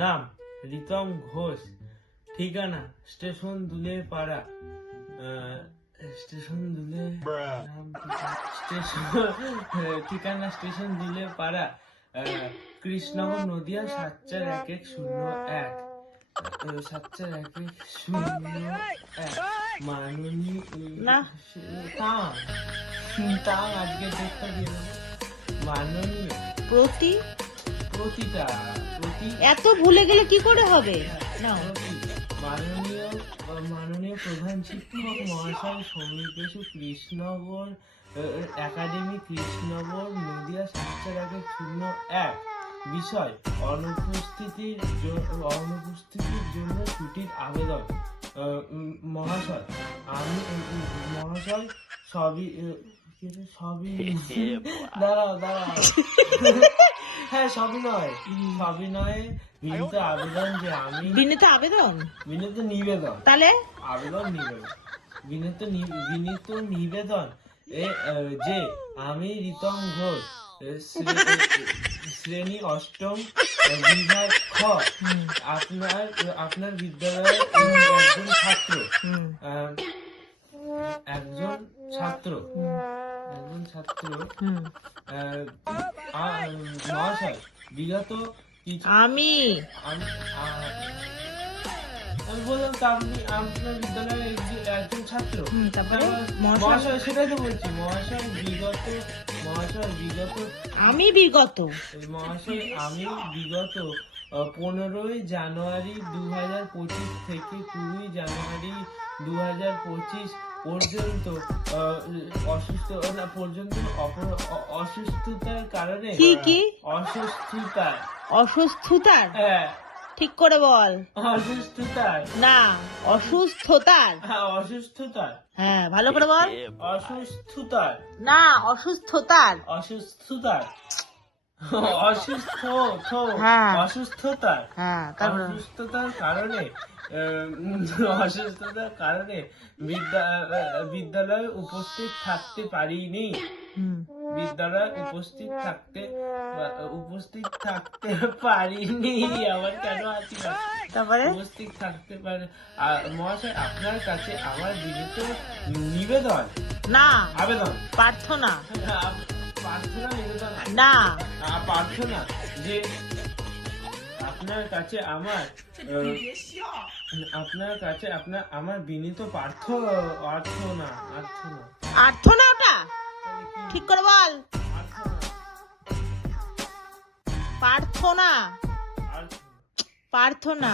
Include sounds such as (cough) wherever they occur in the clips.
নাম রিতম ঘোষ ঠিকানা স্টেশন দুলে পাড়া স্টেশন দুলে ঠিকানা, স্টেশন দুলে পাড়া কৃষ্ণনগর নদিয়া সাত চার এক এক শূন্য এক। সাত চার এক এক শূন্য এক। মাননীয় আজকে দেখতে মাননীয়। প্রতি এত ভুলে গেলে কি করে হবে? না মাননীয় মাননীয় প্রধান শিক্ষক মহাশয় সমীপেশু কৃষ্ণনগর আহ, একাডেমি কৃষ্ণনগর নদিয়া সাতচার আগে শূন্য এক। বিষয় অনুপস্থিতির অনুপস্থিতির জন্য ছুটির আবেদন। মহাশয় আমি মহাশয় সবই সবই দাঁড়াও দাঁড়াও। (laughs) হ্যাঁ বিনীত আবেদন যে আমি বিনীত আবেদন? বিনীত নিবেদন। তাহলে? আবেদন নিবেদন। বিনীত বিনীত নিবেদন। এ যে আমি রিতম ঘোষ শ্রেণি অষ্টম বিভাগ খ। আপনার আপনার বিদ্যালয়ের একজন ছাত্র। একজন ছাত্র। একজন ছাত্র। মহাশয় বিগত আমি। আমি বললাম তো আপনি আপনার বিদ্যালয়ের একজন- একজন ছাত্র। তারপরে? মহাশয়। মহাশয় সেটাই তো বলছি মহাশয় বিগত মহাশয় বিগত আমি বিগত। মহাশয় আমি বিগত পনেরোই জানুয়ারি দু হাজার পঁচিশ থেকে কুড়ি জানুয়ারি দু হাজার পঁচিশ পর্যন্ত অসুস্থ না পর্যন্ত অসুস্থতার কারণে কি কি? অসুস্থতা অসুস্থতার? হ্যাঁ। ঠিক করে বল। অসুস্থতার। না অসুস্থতার। হ্যাঁ অসুস্থতার। হ্যাঁ ভালো করে বল। অসুস্থতার। না অসুস্থতার। অসুস্থতার। (laughs) অসুস্থ হ্যাঁ। অসুস্থতার। হ্যাঁ অসুস্থতার কারণে (laughs) অসুস্থতার কারণে বিদ্যালয়ে উপস্থিত থাকতে পারিনি। বিদ্যালয়ে উপস্থিত থাকতে উপস্থিত থাকতে পারিনি। আমার কেন আছি? তারপরে? উপস্থিত থাকতে পারে মহাশয় আপনার কাছে আমার বিনীত নিবেদন। না। আবেদন। প্রার্থনা। না। প্রার্থনা যে আপনার কাছে আমার আপনার কাছে আপনার আমার বিনীত পার্থ অর্থ না অর্থ না। আর্থ না ওটা? ঠিক করে বল। প্রার্থনা, প্রার্থনা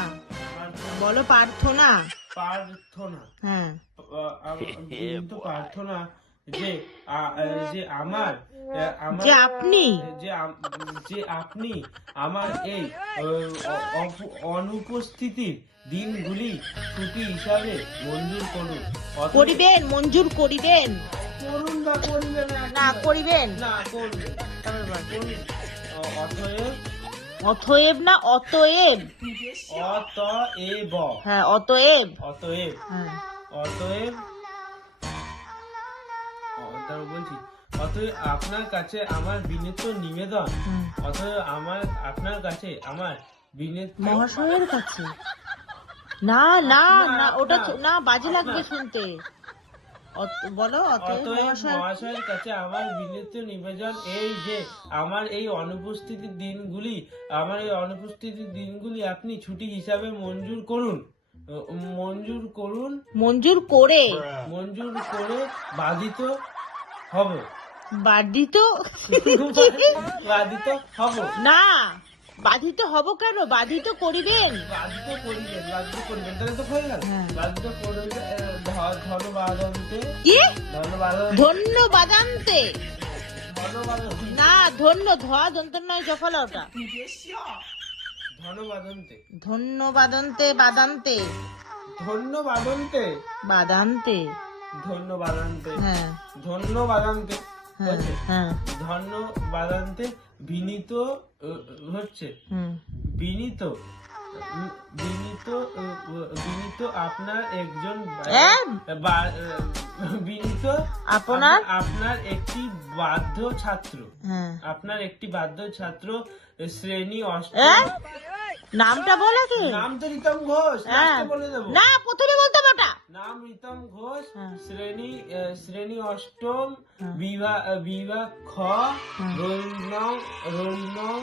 বলো প্রার্থনা প্রার্থনা হ্যাঁ। প্রার্থনা যে যে আমার যে আপনি। যে যে আপনি আমার এই অনুপস্থিতির দিনগুলি ছুটি হিসাবে মঞ্জুর করুন। করিবেন মঞ্জুর করিবেন। করুন করবেন না করিবেন। না করবেন অতএব না অতএব। অতএব। হ্যাঁ অতএব। অতএব। হ্যাঁ। অতএব তারপর বলছি অতএব আপনার কাছে আমার বিনীত নিবেদন। অতএব আমার আপনার কাছে আমার বিনীত মহাশয়ের কাছে? না না না ওটা না বাজে লাগবে শুনতে। বলো মহাশয়ের কাছে আমার বিনীত নিবেদন এই যে আমার এই অনুপস্থিতির দিনগুলি আমার এই অনুপস্থিতির দিনগুলি আপনি ছুটি হিসাবে মঞ্জুর করুন। মঞ্জুর করুন। মঞ্জুর করে। মঞ্জুর করে বাধিত হব। বাধিত বাধিত হব। না বাধিত হব কেন? বাধিত করিবেন। বাধিত করিবেন বাধিত করিবেন। তাহলে তো হয়ে গেল। হ্যাঁ। বাধিত করিবেন ধন্যবাদন্তে। কি? ধন্যবাদান্তে। না ধন্য ধোয়া দন্ত নয় জফলা ওটা ধন্যবাদন্তে। ধন্যবাদান্তে বাদান্তে। ধন্যবাদন্তে। বাদান্তে। ধন্যবাদান্তে। হ্যাঁ। ধন্যবাদান্তে হ্যাঁ হ্যাঁ। ধন্যবাদান্তে বিনীত হচ্ছে। বিনীত বিনীত বিনীত আপনার একজন বিনীত আপনার? আপনার একটি বাধ্য ছাত্র আপনার একটি বাধ্য ছাত্র শ্রেণি অষ্ট হ্যাঁ? নামটা বলে কি নাম তো রিতম ঘোষ হ্যাঁ। বলে দেবো না প্রথমে বলতে বটা ওটা নাম রিতম ঘোষ হ্যাঁ। শ্রেণি শ্রেণি অষ্টম। বিভাগ বিভাগ খ। রোল নং রোল নং